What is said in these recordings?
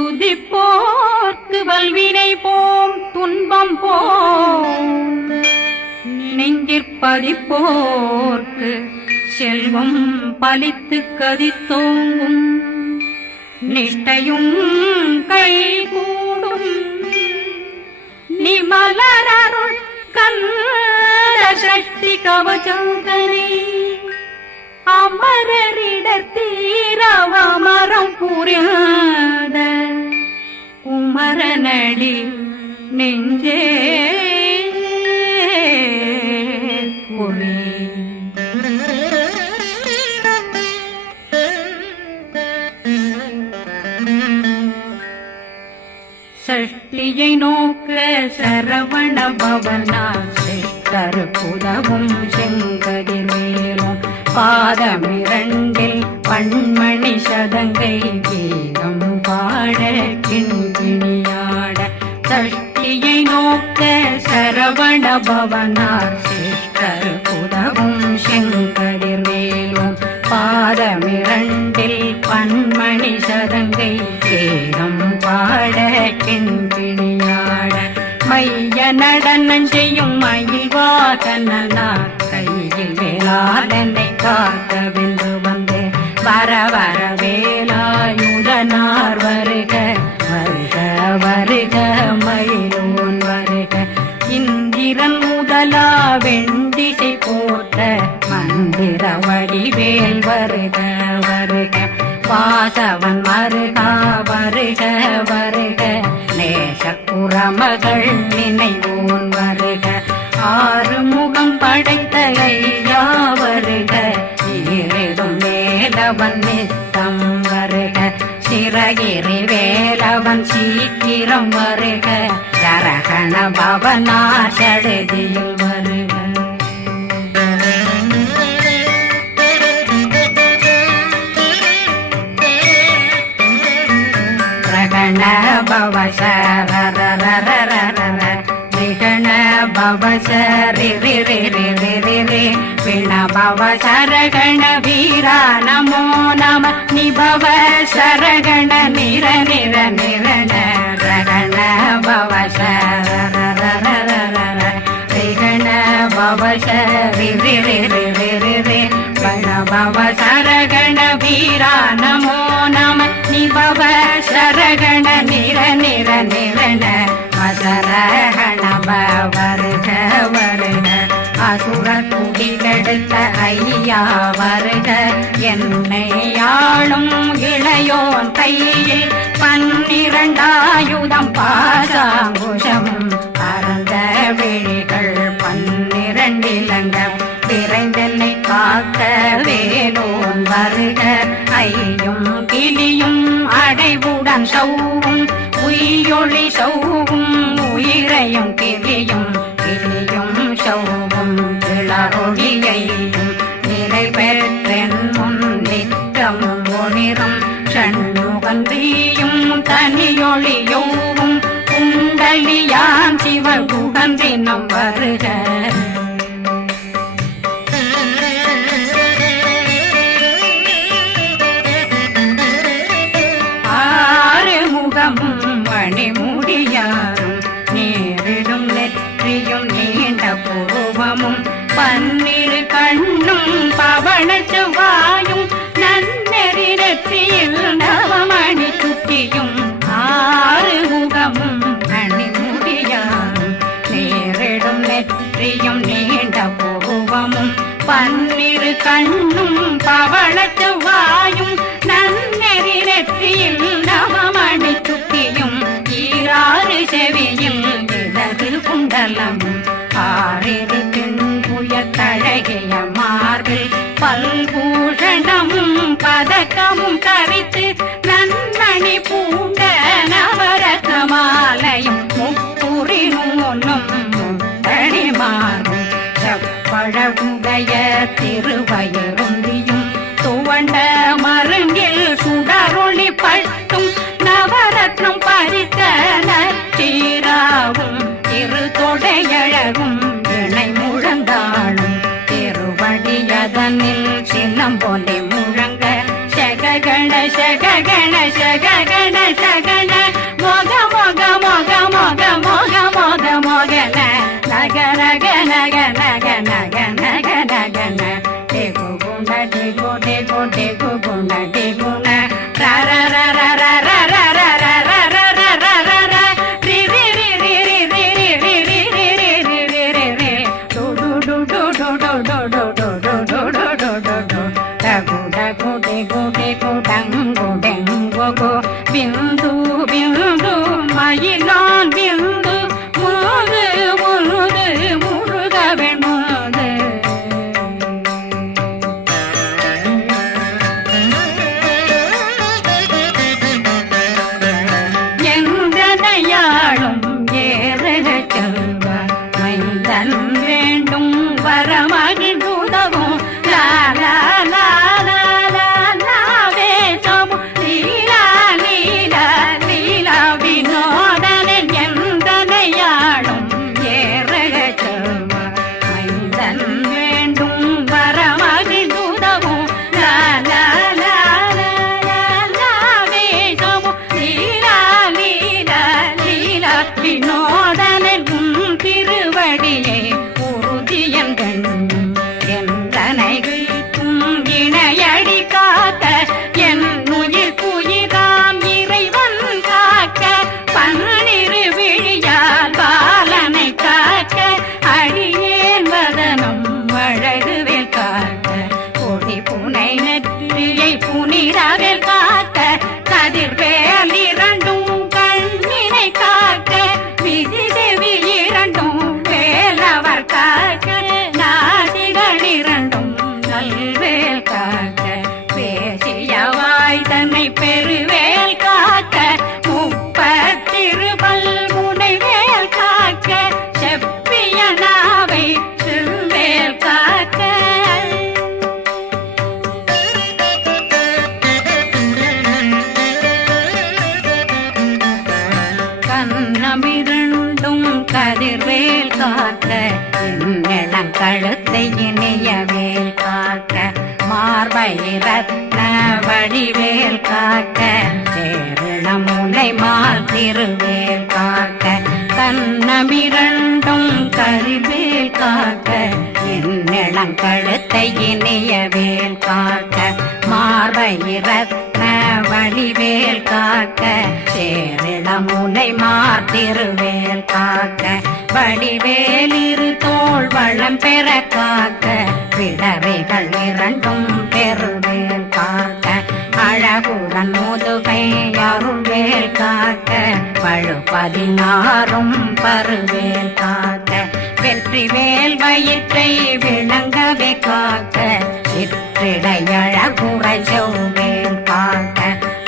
துதிப்போர்க்கு வல்வினை போம் துன்பம் போம் நெஞ்சிற்பதிப்போர்க்கு செல்வம் பலித்து கதித்தோங்கும் நிஷ்டையும் கைகூடும் நிமலரருள் கந்த சக்தி கவசந்தனை அமரரிடத்தீரவமரம் புரியாத குமரனடி நெஞ்சே குழி சஷ்டியை நோக்க சரவண பவனா சிஷ்டர் புதவும் செங்கதிர் மேலும் பாதமிரண்டில் பண்மணி சதங்கை கீதம் பாட கிண்கிணியாட சஷ்டியை நோக்க சரவண பவனார் சிஷ்டர் புதவும் செங்கதிர் மேலும் பாதமிரண்டில் பண்மணி சதங்கை கீதம் பாட கிண்கிணியாட மைய நடனம் செய்யும் மயில்வாகனார் கையில் வேளாளனை காக்க வென்று வந்து வர வர வேலாயுதனார் வருக வருக வருக மயிலோன் வருக இந்திரன் முதலா வெண்டிசை போட்ட மந்திர வடிவேல் வருக வருக வாசவன் வருகா வருக வருக நேசக்குறமகள் நினைவோன் வருக ஆறுமுகம் படைத்த ஐயா வருக ஈரிடும் வேலவன் நித்தம் வருக சிறகிரி வேலவன் சீக்கிரம் வருக சரகண பவனா சடுதியில் வருக ரகண பவ சரரரரரரர விகண பவ சரி ரி ரி ரி ரி ரி ரி விண பவ சரகண வீரா நமோ நம நிபவ சரகண நிர நிர நிரண ரகண பவ சரரரரரர விகண பவ சரி ரி ரி ரி ரி ரி ரி வண பவ சரகண வீரா நமோ நம நிபவ சரகண நிர நிர நிரண மசரகண வருக வருக அசுர குடிகெடுத்த ஐயா வருக என்னை ஆளும் இளையோன் கையில் 12 பாசாங்குஷமும் பரந்த விழிகள் 12 இலங்கம் விரைந்தென்னை காக்க வேலோன் வருக ஐயும் கிளியும் அடைவுடன் சௌவும் உயிரொளி சௌவும் உயிரையும் கிளியும் கிளியும் சௌவும் இளரொளியையும் நிலை பெற்றென் முன் நித்தம் ஒளிரும் சண்முகந்தியும் தனியொளியோவும் குண்டலியான் சிவ குகந்தினம் வருக மணிமுடியாரும் நேரிடும் நெற்றியும் நீண்ட பூவமும் 12 கண்ணும் பவன செவ்வாயும் நன்னெறி நெற்றியில் நவமணி சுட்டியும் 6 முகமும் மணிமுடியாரும் நேரிடும் நெற்றியும் நீண்ட பூவமும் 12 கண்ணும் பவன செவ்வாயும் நன்னெறி நெற்றியில் நவமணி சுட்டியும் 6 செவியில் இடது குண்டலம் 6 தின்புய தழகிய மார்பில் பல்பூஷணமும் பதக்கமும் தரித்து நன்மணி பூண்ட நவரத்ன மாலையும் முப்புரி நூலும் தனிமாறும் செப்பழகுடைய திருவயருந்தியும் துவண்ட மருங்கில் சுடரொளி பட்டும் நவரத்னம் பறித்த நச்சீராவும் இரு தொடையழகும் இணை முழந்தாளும் திருவடியதனில் சின்னம் போலே முழங்க சககண சககண சககண சகண बिंदु बिंदु मयिलान बिंदु मुरुது मुरुது முருகவன் முருது எந்தனையாளும் ஏறுக செல்வார் மைந்தன் வேண்டும் வரமகிழ்ந்துதவும் லா லா லா புனிதவேல் காக்க கதிர்வேல் இரண்டும் கண்ணினை காக்க விதி செவி இரண்டும் வேலவர் காக்க நாசிகள் இரண்டும் நல்வேல் காக்க பேசிய வாய் தன்னை பெருவேல் காக்க முப்பத்திருபல் முனைவேல் காக்க செப்பிய நாவை செவ்வேல் காக்க கண்ணமிரண்டும் கதிர்வேல் காக்க இளம் கழுத்தை இணையவேல் காக்க மார்பை ரத்ன வடிவேல் காக்க சேரணம் முனை மால் திருவேல் காக்க கண்ணமிரண்டும் கதிர்வேல் காக்க இளம் கழுத்தை இணையவேல் காக்க மார்பை ரத்ன வடிவேல் காக்க சேரிடம் முனை மார்த்திருவேல் காக்க வடிவேல் இரு தோள் வளம் பெற காக்க பிடரைகள் இரண்டும் பெருவேல் காக்க அழகுடன் முதுகை அருள்வேல் காக்க பழு 16 பருவேல் காக்க வெற்றி வேல் வயிற்றை விளங்கவே காக்க சிற்றிடையழகுறை செவ்வேல் காக்க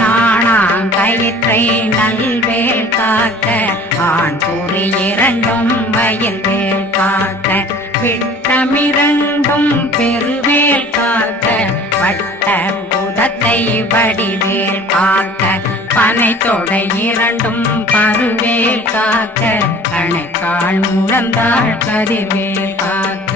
நாணாங்கயிற்றை நல்வேல் காக்க ஆண் குறி இரண்டும் வயல்வேல் காக்க விட்டமிரண்டும் பெருவேல் காக்க வட்ட புதத்தை வடிவேல் காக்க பனை தொடை இரண்டும் பருவேல் காக்க கணைக்கால் முழந்தாள் கதிர்வேல் காக்க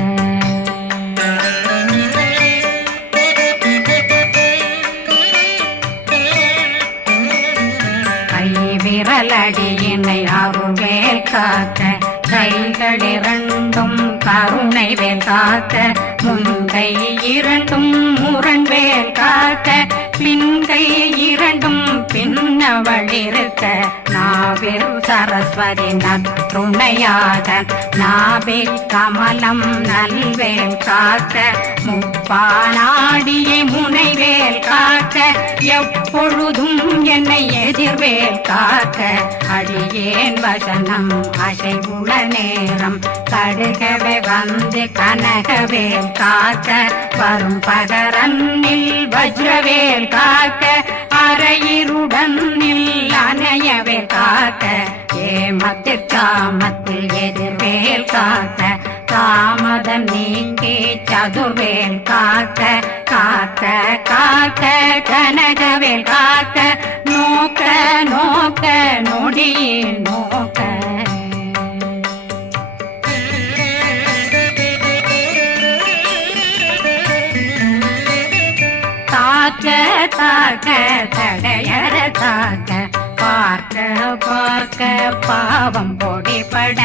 விரலடியினை அருள்வேல் காக்க கைகள் இரண்டும் கருணை வேல் காக்க முன்கை இரண்டும் முரண்வேல் காக்க பின்கை இரண்டும் பின்னவளிருக்க நாவில் சரஸ்வதி நற்றுணையாக நாபி கமலம் நல்வேல் காக்க முப்பானாடியை முனைவேல் காக்க எப்பொழுதும் என்னை எதிர்வேல் காக்க அடியேன் வசனம் அசைவுள நேரம் கடுகவே வந்து கனகவேல் காக்க வரும் பகரன்னில் வஜ்ரவேல் காக்க அரையிருடன் அணையவேல் காக்க ஏமத்தில் காமத்தில் எதிர்வேல் காக்க தாமதம் நீக்கி சதுர்வேல் காக்க காக்க காக்க கனகவேல் காக்க நோக்க நோக்க நொடியில் நோக்க தாக்க தாக்க தடையற தாக்க பார்க்க பார்க்க பாவம் பொடிபட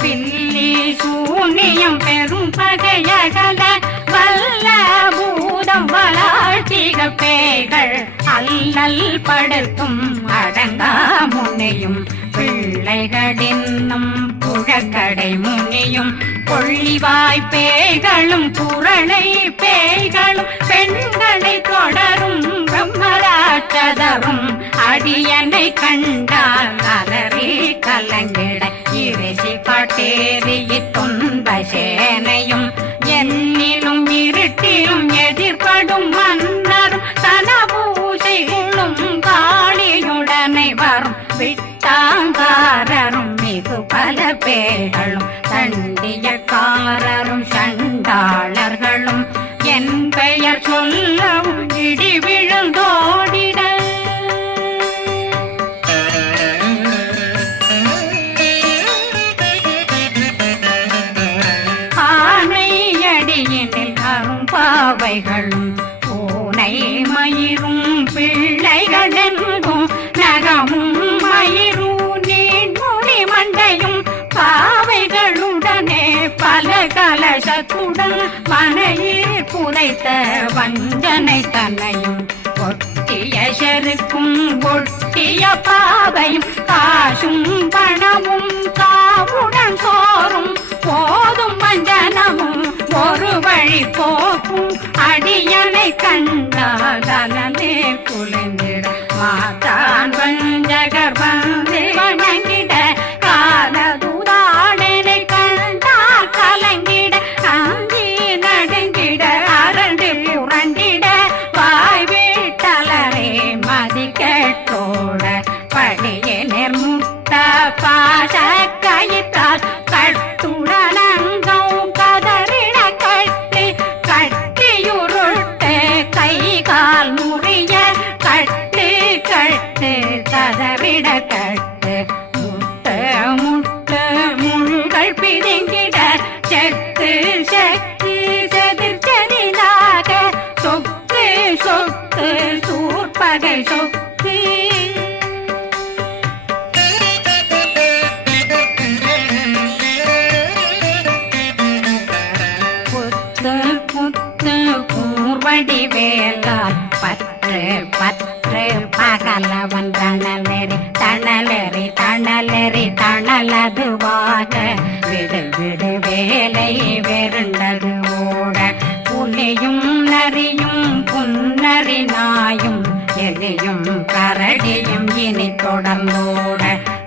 பில்லி சூனியம் பெரும் பகையகல வல்ல பூதம் வளா கார்த்திக பேய்கள் அல்லல் படுத்தும் அடங்கா முனையும் பிள்ளைகளின்னும் புழக்கடை முனியும் கொள்ளிவாய் பேய்களும் குரளை பேய்களும் பெண்களை தொடரும் பிரம்மராட்சதரும் அடியனை கண்டால் அலறி கலங்கிட இறைசி காட்டேறிய துன்ப சேனையும் என்னிலும் இருட்டிலும் எதிர்படும் மன்னரும் தனபூசைகளும் காளியுடனை வரும் விட்டாங்காரரும் மிகு பல பேர்களும் தண்டியக்காரரும் சண்டாளர்களும் என் பெயர் சொல்லவும் இடி விழுந்தோடிட ஆனையடியினில் அரும்பாவைகளும் பூனை மயிரும் பிள்ளைகளெங்கும் நகமும் மயிரும் நீண்முடி மண்டையும் பாவைகளுடனே பல கலசத்துடன் மனையில் புதைத்த வஞ்சனை தன்னையும் ஒட்டிய செருக்கும் ஒட்டிய பாவையும் காசும் பணமும் காவுடன் சோறும் போதும் வஞ்சனமும் ஒரு வழி போக்கும் அடியனை கண்டாலே குளிர்ந்திட மாதான் வஞ்சகர் வந்து வணங்கிட காலதுதாடனை கண்டால் கலங்கிட அந்தி நடுங்கிட அரண்டு புரண்டிட வாய் வீட்டலரே மதி கேட்டோட படியே நிர்முட்ட பாச கயிற்றால் கட்டுடனங்கும் கதறிட கட்டி கட்டியுருட்டு கை கால் முறிய கட்டு கட்டு கதறிட கட்டு முட்டு முட்டு முள்கள் பிதுங்கிட செக்கு செக்கு செதிர் செதிலாக சொக்கு சொக்கு சூர்பகை சொக்கு புத்து புத்து கூர்வடி வேலால் பற்று பற்று பகலவன் தணலெறி தணலெறி தணலெறி தணலதுவாக விடு விடு வேலை வெருண்டது ஓட புலியும் நரியும் புன்னரி நாயும் எலியும் கரடியும் இனி தொடர்ந்தோட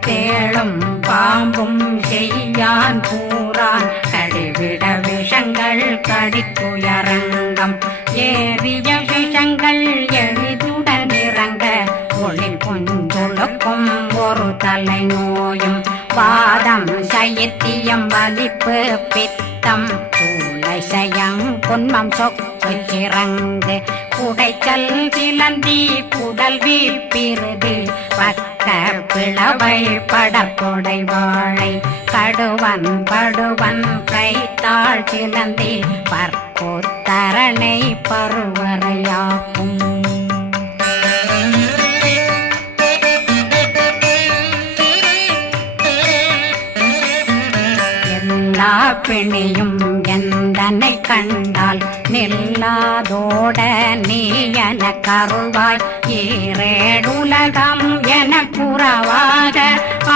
தேளும் பாம்பும் செய்யான் பூரான் கடிவிட விஷங்கள் கடித்துயரங்கம் ஏறிய விஷங்கள் எளிதுடன் இறங்க ஒளி கொஞ்சொழுக்கும் ஒரு தலை நோயும் வாதம் சைத்தியம் வலிப்பு பித்தம் சயம் பொன்மம் சொக்கு சிறங்கு குடைச்சல் சிலந்தி குடல் வீப்பிருது பக்க பிளவை படற்கொடை வாழை கடுவன் படுவன் கைத்தாள் சிலந்தி பற்போத்தரணை பருவரையாக்கும் எல்லா பிணியும் எந்தனை கண்டால் நில்லாதோட நீ என கருள்வாய் ஈரேடுலகம் என புறவாக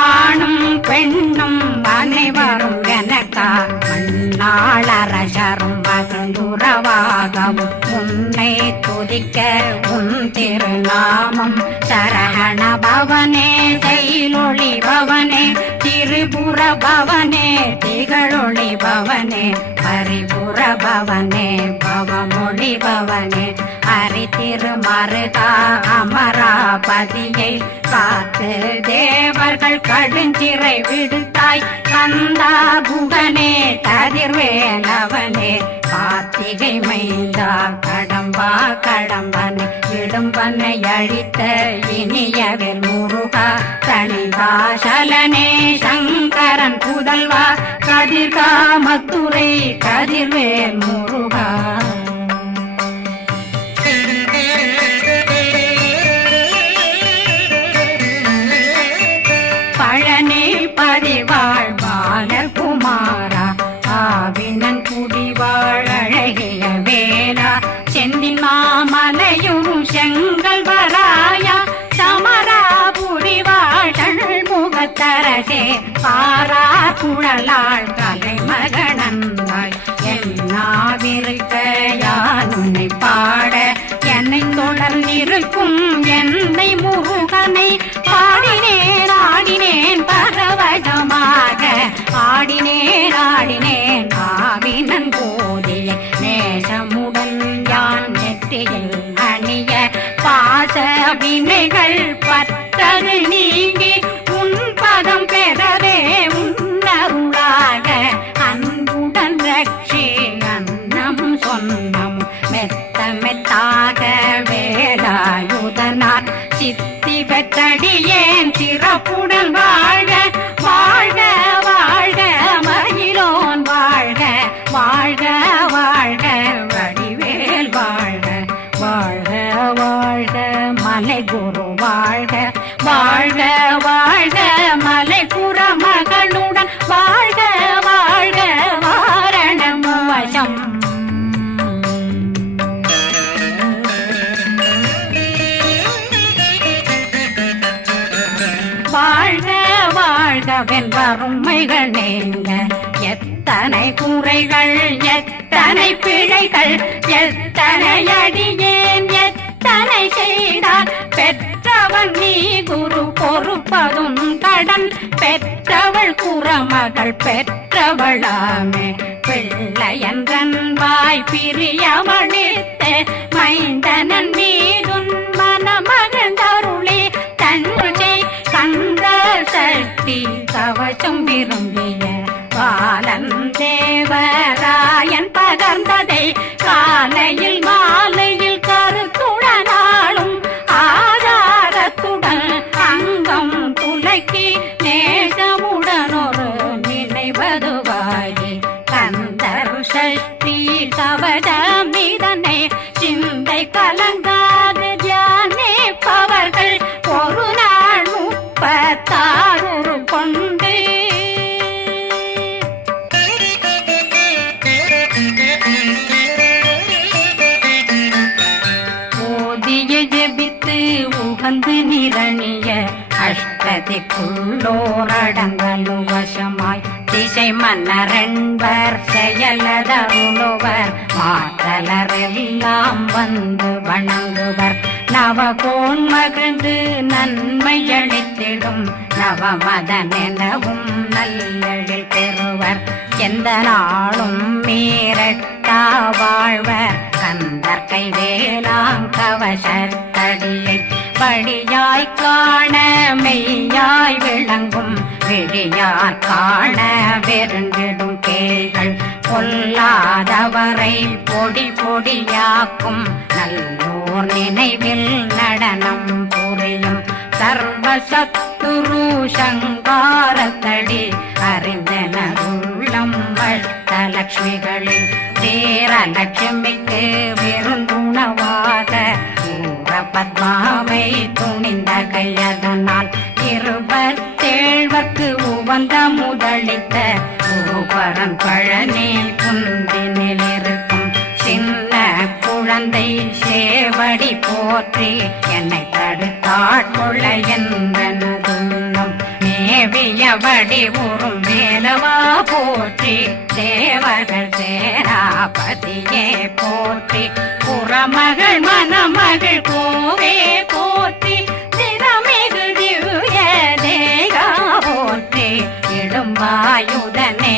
ஆணும் பெண்ணும் அனைவரும் எனக்கா மண்ணாளரசரும் மகிழ்ந்துறவாகவும் உன்னை துதிக்க உன் திருநாமம் சரகண பவனே செயலொளி பவனே திரிபுர பவனே திகழொளி பவனே பரிபுர பவனே பவமொழி பவனே ஹரி திருமருகா அமராபதியை காத்து தேவர்கள் கடுஞ்சிறை விடுத்தாய் கந்தா குகனே கதிர்வேலவனே கார்த்திகை மைந்தா கடம்பா கடம்பனை இடும்பனை அழித்த இனியவில் முருகா தனிகாசலனே சங்கரன் புதல்வா கதிர்காமத்துரை கதிர்வேல் முருகா பழனி பதிவாழ் பாலகுமாரா ஆவினன் குடிவாழ் அழகிய வேலா செந்தின் மாமலைய குழலாள் கலைமகனந்தாய் என்னாவிருக்க யான் உன்னை பாட என்னை தொடர்ந்திருக்கும் என்னை முருகனை பாடினேன் ஆடினேன் பரவசமாக ஆடினேன் ஆடினேன் ஆவினன் போதிய நேசமுடன் யான் நெற்றியில் அணிய பாச வினைகள் பற்றது நீங்கி உன் பதம் பெறவே உன்னருளாக அன்புடன் ரட்சி அன்னம் சொன்னம் மெத்த மெத்தாக வேலாயுதனார் சித்தி பெற்றடியேன் சிறப்புடன் வாழ்க வாழ்க வாழ்க மயிலோன் வாழ்க வாழ்க வாழ்க வடிவேல் வாழ்க வாழ்க வாழ்க மலை குரு வாழ்க வாழ்க வாழ்க மலை புற மகளுடன் வாழ்க வாழ்க வாரணம் வசம் வாழ்க வாழ்க வென்றருமைகள் நீங்க எத்தனை குறைகள் எத்தனை பிழைகள் எத்தனை அடியேன் எத்தனை செய்தார் பெற்றவன் நீ குரு பொறுப்பதும் கடன் பெற்றவள் குறமகள் பெற்றவளாமே பிள்ளையன்றன் வாய் பிரியமளித்து மைந்தனன் மீதுன் மனமகந்தருளே தன்னை கந்த சக்தி கவசம் விரும்பிய பாலன் தேவராயன் பகர்ந்ததை காலையில் மாலையில் கருத்துடனாலும் ஆதாரத்துடன் அங்கம் துலக்கி நேசமுடனொரு நினைவதுவாகி கந்தர் சக்தி கவசமிதனை சிந்தை கலங்காது தியானிப்பவர்கள் ஒரு நாள் 36 கொண்டு ஓதிய ஜெபித்து உகந்து நிரணிய அஷ்டதிக்குள்ளோரடங்கலும் வசமாய் திசை மன்னரென்பர் செயலதருளுவர் மாற்றலரெல்லாம் வந்து வணங்குவர் நவகோன் மகிழ்ந்து நன்மையளித்திடும் நவமதனெனவும் நல்லெழில் பெறுவர் எந்த நாளும் மீறட்டா வாழ்வர் கந்தர் கைவேலாங்கவசத்தடியை படியாய் காண மெய்யாய் விளங்கும் விழியார் காண வெருண்டிடும் கேள்கள் பொல்லாதவரை பொடி பொடியாக்கும் நல்லோர் நினைவில் நடனம் புரியும் சர்வசத்துரு சங்காரத்தடி அறிந்தனருள்ளம் வட்டலட்சுமிகளில் தேரலட்சுமிக்கு விருந்துணவாக ஊர பத்மாவை துணிந்த கையதனால் 27 உவந்த முதலித்த ஊபரன் பழனி குந்தினில் இருக்கும் சின்ன குழந்தை சேவடி போற்றி என்னை தடுத்தாட்கொள்ள என்றனதுள்ளம் மேவியபடி உறும் வேலவா போற்றி தேவர்கள் சேராபதியே போற்றி புறமகள் மணமகள் கோவே போற்றி திறமிகு திவ்ய தேகா போற்றி இடும்பாயுதனே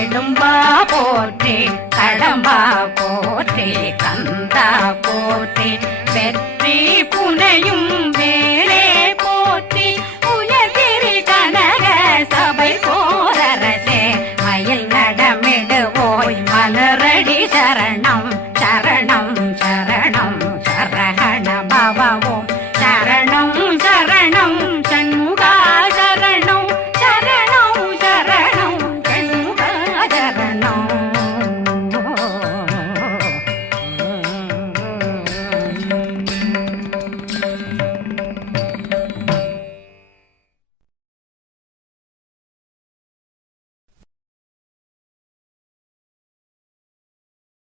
இடும்பா போற்றி கடம்பா போற்றி கந்தா போற்றி வெற்றி புனையும்